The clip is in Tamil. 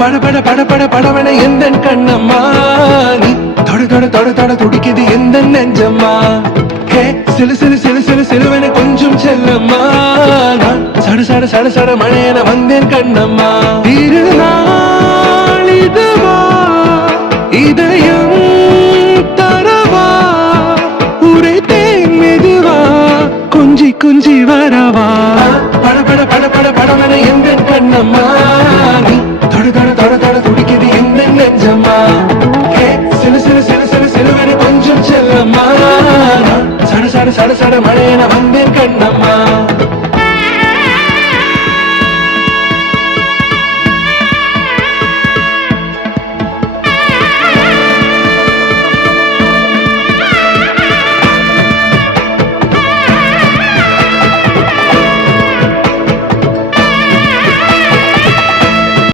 பட பட பட பட படவன எந்த கண்ணம்மா நீ தொட தொட தொட தொட துடிக்குது எந்த நெஞ்சம்மா ஹே சிலு சிலு சிலு சிலு சிலுவன கொஞ்சம் செல்லம்மா நான் சட சட சட சட மழையன வந்தேன் கண்ணம்மா